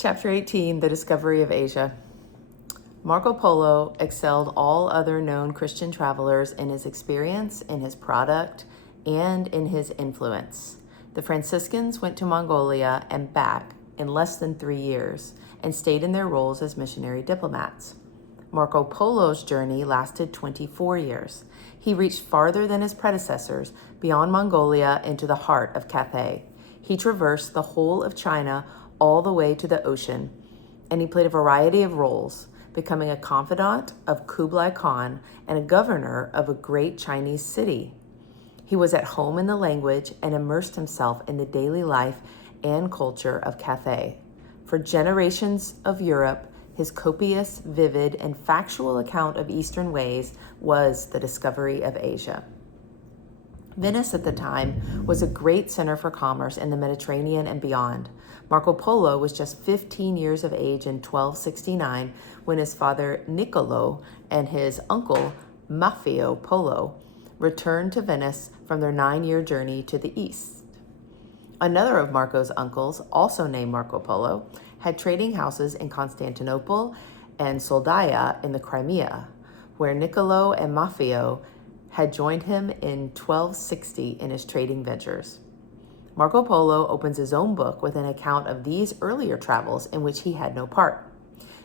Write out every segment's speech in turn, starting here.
Chapter 18, The Discovery of Asia. Marco Polo excelled all other known Christian travelers in his experience, in his product, and in his influence. The Franciscans went to Mongolia and back in less than 3 years and stayed in their roles as missionary diplomats. Marco Polo's journey lasted 24 years. He reached farther than his predecessors, beyond Mongolia into the heart of Cathay. He traversed the whole of China all the way to the ocean, and he played a variety of roles, becoming a confidant of Kublai Khan and a governor of a great Chinese city. He was at home in the language and immersed himself in the daily life and culture of Cathay. For generations of Europe, his copious, vivid, and factual account of Eastern ways was the discovery of Asia. Venice at the time was a great center for commerce in the Mediterranean and beyond. Marco Polo was just 15 years of age in 1269 when his father Niccolo and his uncle Maffeo Polo returned to Venice from their 9-year journey to the east. Another of Marco's uncles, also named Marco Polo, had trading houses in Constantinople and Soldaya in the Crimea, where Niccolo and Maffeo had joined him in 1260 in his trading ventures. Marco Polo opens his own book with an account of these earlier travels in which he had no part.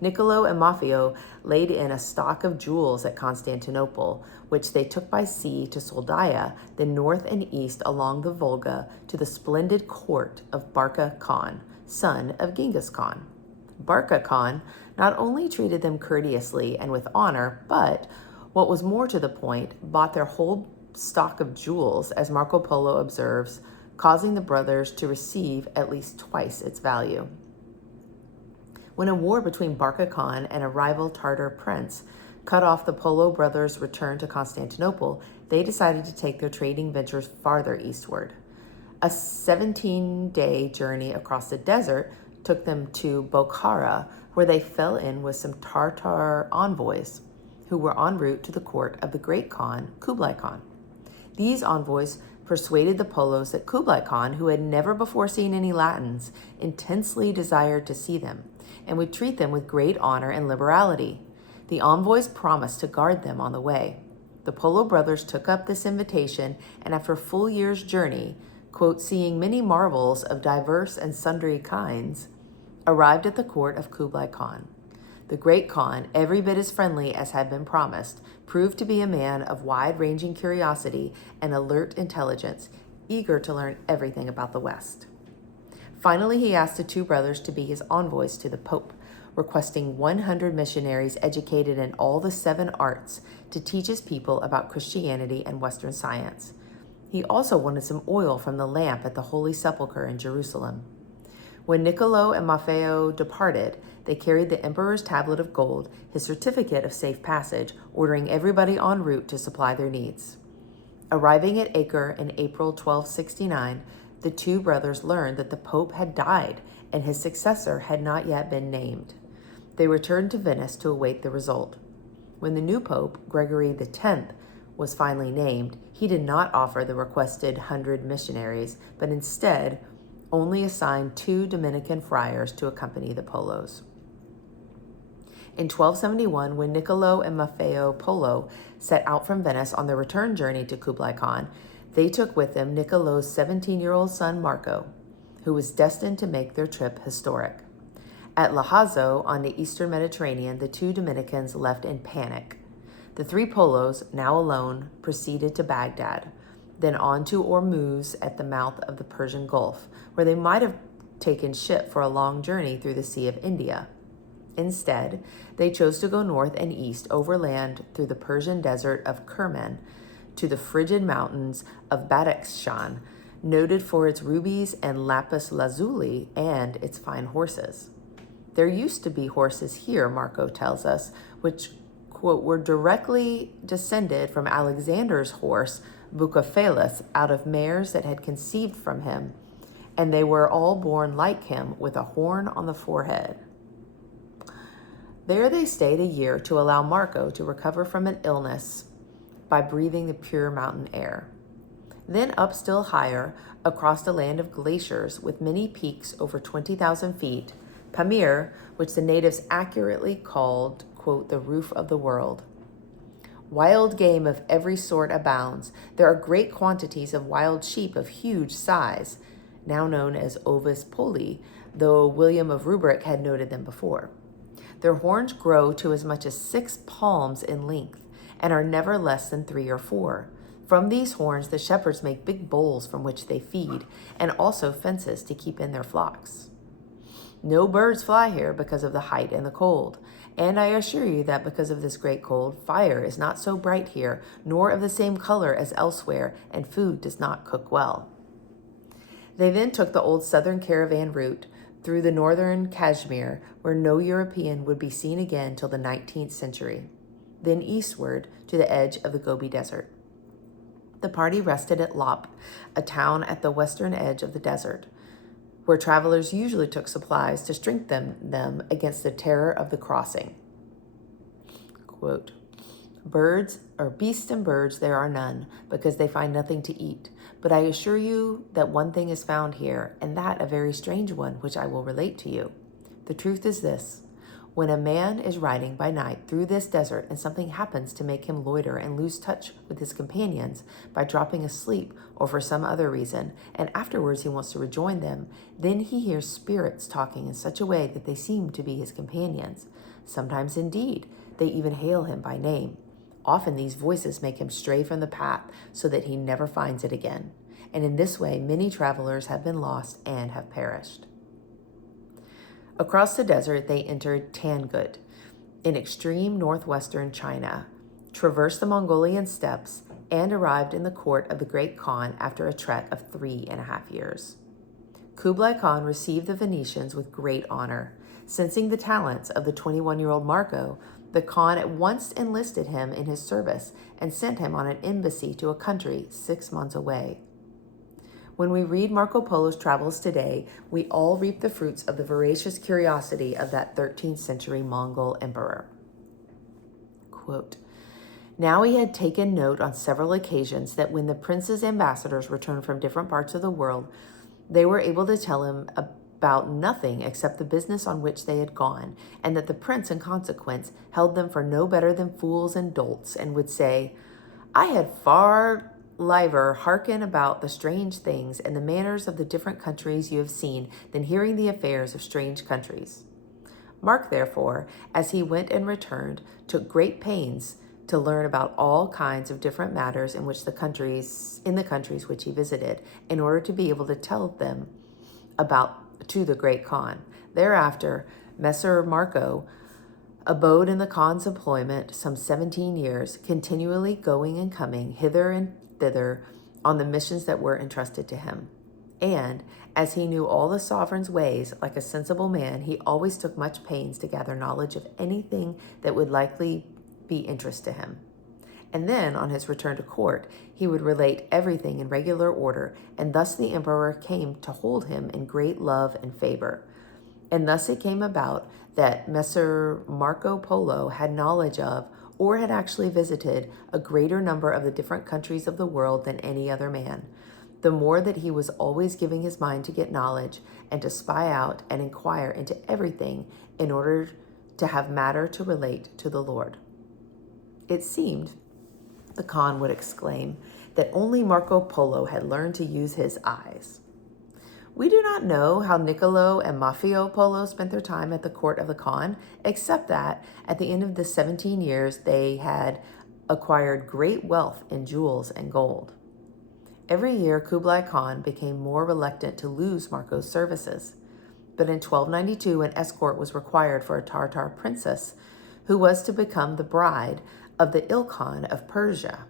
Niccolo and Maffeo laid in a stock of jewels at Constantinople, which they took by sea to Soldaya, then north and east along the Volga to the splendid court of Barka Khan, son of Genghis Khan. Barka Khan not only treated them courteously and with honor, but, what was more to the point, bought their whole stock of jewels, as Marco Polo observes, causing the brothers to receive at least twice its value. When a war between Barka Khan and a rival Tartar prince cut off the Polo brothers' return to Constantinople, they decided to take their trading ventures farther eastward. A 17-day journey across the desert took them to Bokhara, where they fell in with some Tartar envoys who were en route to the court of the great Khan, Kublai Khan. These envoys persuaded the Polos that Kublai Khan, who had never before seen any Latins, intensely desired to see them and would treat them with great honor and liberality. The envoys promised to guard them on the way. The Polo brothers took up this invitation, and after a full year's journey, quote, seeing many marvels of diverse and sundry kinds, arrived at the court of Kublai Khan. The great Khan, every bit as friendly as had been promised, proved to be a man of wide-ranging curiosity and alert intelligence, eager to learn everything about the West. Finally, he asked the two brothers to be his envoys to the Pope, requesting 100 missionaries educated in all the 7 arts to teach his people about Christianity and Western science. He also wanted some oil from the lamp at the Holy Sepulchre in Jerusalem. When Niccolo and Maffeo departed, they carried the emperor's tablet of gold, his certificate of safe passage, ordering everybody en route to supply their needs. Arriving at Acre in April 1269, the two brothers learned that the Pope had died and his successor had not yet been named. They returned to Venice to await the result. When the new Pope, Gregory X, was finally named, he did not offer the requested 100 missionaries, but instead only assigned 2 Dominican friars to accompany the Polos. In 1271, when Niccolo and Maffeo Polo set out from Venice on their return journey to Kublai Khan, they took with them Niccolo's 17-year-old son Marco, who was destined to make their trip historic. At Lhasa, on the eastern Mediterranean, the 2 Dominicans left in panic. The 3 Polos, now alone, proceeded to Baghdad, then on to Ormuz at the mouth of the Persian Gulf, where they might have taken ship for a long journey through the Sea of India. Instead, they chose to go north and east overland through the Persian desert of Kerman to the frigid mountains of Badakhshan, noted for its rubies and lapis lazuli and its fine horses. There used to be horses here, Marco tells us, which, quote, were directly descended from Alexander's horse, Bucephalus, out of mares that had conceived from him, and they were all born like him with a horn on the forehead. There they stayed a year to allow Marco to recover from an illness by breathing the pure mountain air. Then up still higher, across a land of glaciers with many peaks over 20,000 feet, Pamir, which the natives accurately called, quote, the roof of the world. Wild game of every sort abounds. There are great quantities of wild sheep of huge size, now known as Ovis poli, though William of Rubric had noted them before. Their horns grow to as much as 6 palms in length and are never less than 3 or 4. From these horns, the shepherds make big bowls from which they feed, and also fences to keep in their flocks. No birds fly here because of the height and the cold, and I assure you that because of this great cold, fire is not so bright here, nor of the same color as elsewhere, and food does not cook well. They then took the old southern caravan route through the northern Kashmir, where no European would be seen again till the 19th century, then eastward to the edge of the Gobi Desert. The party rested at Lop, a town at the western edge of the desert, where travelers usually took supplies to strengthen them against the terror of the crossing. Quote, birds, or beasts and birds, there are none, because they find nothing to eat. But I assure you that one thing is found here, and that a very strange one, which I will relate to you. The truth is this. When a man is riding by night through this desert and something happens to make him loiter and lose touch with his companions by dropping asleep or for some other reason, and afterwards he wants to rejoin them, then he hears spirits talking in such a way that they seem to be his companions. Sometimes, indeed, they even hail him by name. Often these voices make him stray from the path so that he never finds it again. And in this way, many travelers have been lost and have perished. Across the desert, they entered Tangut in extreme northwestern China, traversed the Mongolian steppes, and arrived in the court of the Great Khan after a trek of 3.5 years. Kublai Khan received the Venetians with great honor. Sensing the talents of the 21-year-old Marco, the Khan at once enlisted him in his service and sent him on an embassy to a country 6 months away. When we read Marco Polo's travels today, we all reap the fruits of the voracious curiosity of that 13th century Mongol emperor. Quote, now he had taken note on several occasions that when the prince's ambassadors returned from different parts of the world, they were able to tell him about nothing except the business on which they had gone, and that the prince, in consequence, held them for no better than fools and dolts, and would say, I had far liever hearken about the strange things and the manners of the different countries you have seen than hearing the affairs of strange countries. Mark, therefore, as he went and returned, took great pains to learn about all kinds of different matters in the countries which he visited, in order to be able to tell them about to the Great Khan. Thereafter, Messer Marco abode in the Khan's employment some 17 years, continually going and coming hither and thither on the missions that were entrusted to him. And, as he knew all the sovereign's ways, like a sensible man, he always took much pains to gather knowledge of anything that would likely be interest to him. And then, on his return to court, he would relate everything in regular order, and thus the emperor came to hold him in great love and favor. And thus it came about that Messer Marco Polo had knowledge of, or had actually visited, a greater number of the different countries of the world than any other man, the more that he was always giving his mind to get knowledge and to spy out and inquire into everything in order to have matter to relate to the Lord. It seemed, the Khan would exclaim, that only Marco Polo had learned to use his eyes. We do not know how Niccolo and Maffeo Polo spent their time at the court of the Khan, except that at the end of the 17 years they had acquired great wealth in jewels and gold. Every year Kublai Khan became more reluctant to lose Marco's services, but in 1292 an escort was required for a Tartar princess who was to become the bride of the Ilkhan of Persia.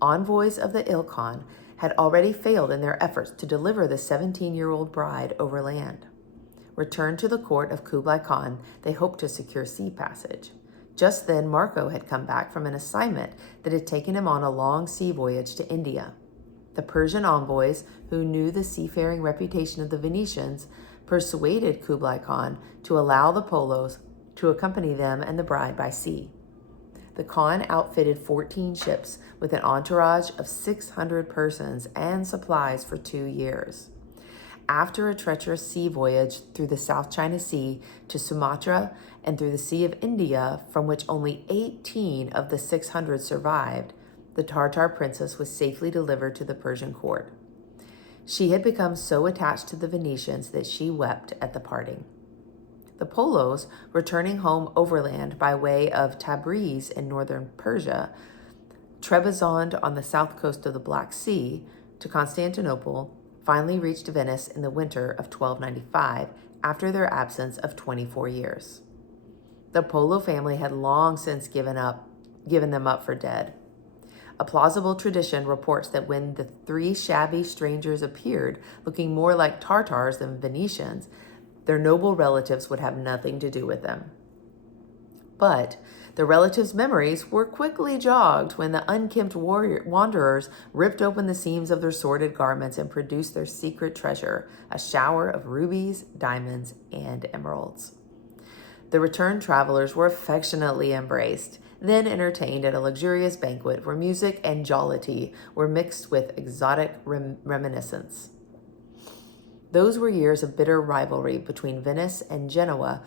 Envoys of the Ilkhan had already failed in their efforts to deliver the 17-year-old bride overland. Returned to the court of Kublai Khan, they hoped to secure sea passage. Just then, Marco had come back from an assignment that had taken him on a long sea voyage to India. The Persian envoys, who knew the seafaring reputation of the Venetians, persuaded Kublai Khan to allow the Polos to accompany them and the bride by sea. The Khan outfitted 14 ships with an entourage of 600 persons and supplies for 2 years. after a treacherous sea voyage through the South China Sea to Sumatra and through the Sea of India, from which only 18 of the 600 survived, the Tartar princess was safely delivered to the Persian court. She had become so attached to the Venetians that she wept at the parting. The Polos, returning home overland by way of Tabriz in northern Persia, Trebizond on the south coast of the Black Sea, to Constantinople, finally reached Venice in the winter of 1295 after their absence of 24 years. The Polo family had long since given them up for dead. A plausible tradition reports that when the three shabby strangers appeared, looking more like Tartars than Venetians, their noble relatives would have nothing to do with them. But the relatives' memories were quickly jogged when the unkempt wanderers ripped open the seams of their sordid garments and produced their secret treasure, a shower of rubies, diamonds, and emeralds. The returned travelers were affectionately embraced, then entertained at a luxurious banquet where music and jollity were mixed with exotic reminiscence. Those were years of bitter rivalry between Venice and Genoa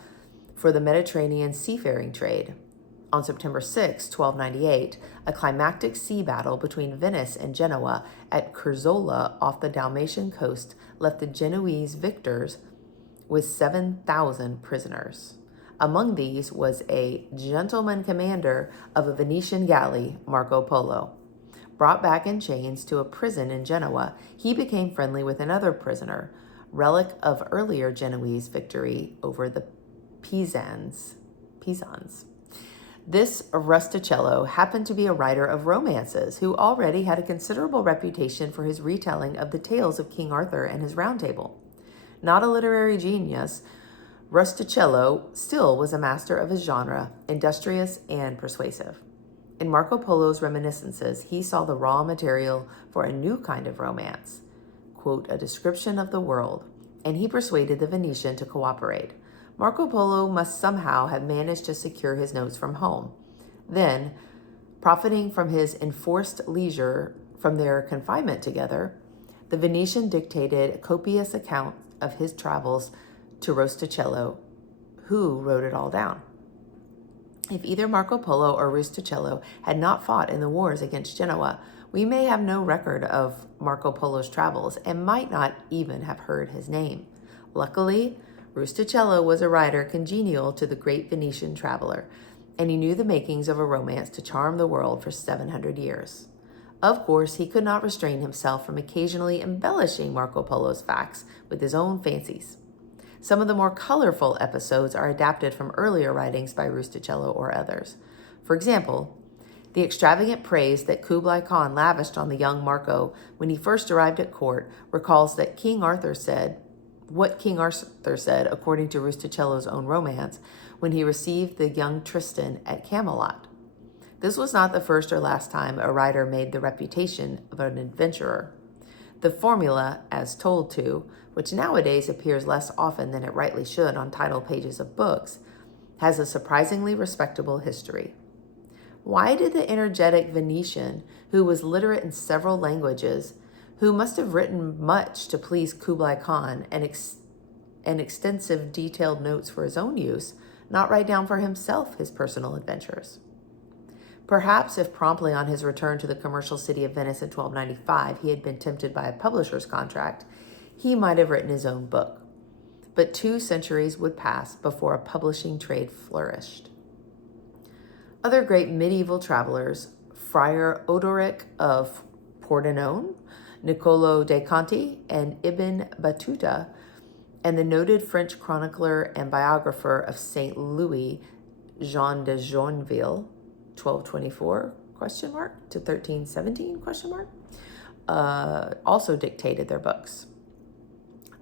for the Mediterranean seafaring trade. On September 6, 1298, a climactic sea battle between Venice and Genoa at Curzola off the Dalmatian coast left the Genoese victors with 7,000 prisoners. Among these was a gentleman commander of a Venetian galley, Marco Polo. Brought back in chains to a prison in Genoa, he became friendly with another prisoner, relic of earlier Genoese victory over the Pisans. This Rustichello happened to be a writer of romances who already had a considerable reputation for his retelling of the tales of King Arthur and his Round Table. Not a literary genius, Rustichello still was a master of his genre, industrious and persuasive. In Marco Polo's reminiscences, he saw the raw material for a new kind of romance, quote, a description of the world, and he persuaded the Venetian to cooperate. Marco Polo must somehow have managed to secure his notes from home. Then, profiting from his enforced leisure from their confinement together, the Venetian dictated a copious account of his travels to Rustichello, who wrote it all down. If either Marco Polo or Rustichello had not fought in the wars against Genoa, we may have no record of Marco Polo's travels and might not even have heard his name. Luckily, Rustichello was a writer congenial to the great Venetian traveler, and he knew the makings of a romance to charm the world for 700 years. Of course, he could not restrain himself from occasionally embellishing Marco Polo's facts with his own fancies. Some of the more colorful episodes are adapted from earlier writings by Rustichello or others. For example, the extravagant praise that Kublai Khan lavished on the young Marco when he first arrived at court recalls what King Arthur said, according to Rustichello's own romance, when he received the young Tristan at Camelot. This was not the first or last time a writer made the reputation of an adventurer. The formula, as told to, which nowadays appears less often than it rightly should on title pages of books, has a surprisingly respectable history. Why did the energetic Venetian, who was literate in several languages, who must have written much to please Kublai Khan and extensive detailed notes for his own use, not write down for himself his personal adventures? Perhaps if promptly on his return to the commercial city of Venice in 1295 he had been tempted by a publisher's contract, he might have written his own book. But 2 centuries would pass before a publishing trade flourished. Other great medieval travelers, Friar Odoric of Pordenone, Niccolo de Conti, and Ibn Battuta, and the noted French chronicler and biographer of Saint Louis, Jean de Joinville, 1224 to 1317 also dictated their books.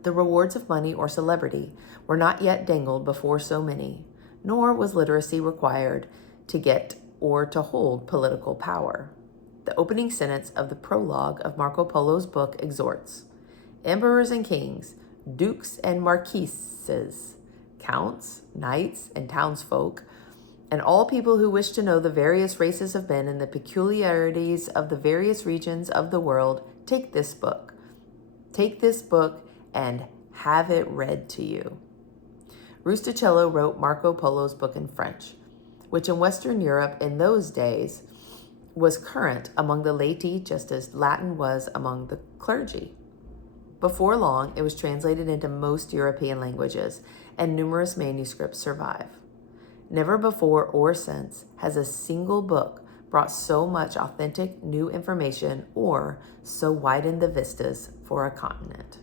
The rewards of money or celebrity were not yet dangled before so many, nor was literacy required to get or to hold political power. The opening sentence of the prologue of Marco Polo's book exhorts, emperors and kings, dukes and marquises, counts, knights, and townsfolk, and all people who wish to know the various races of men and the peculiarities of the various regions of the world, take this book. Take this book and have it read to you. Rustichello wrote Marco Polo's book in French, which in Western Europe in those days was current among the laity just as Latin was among the clergy. Before long, it was translated into most European languages, and numerous manuscripts survive. Never before or since has a single book brought so much authentic new information or so widened the vistas for a continent.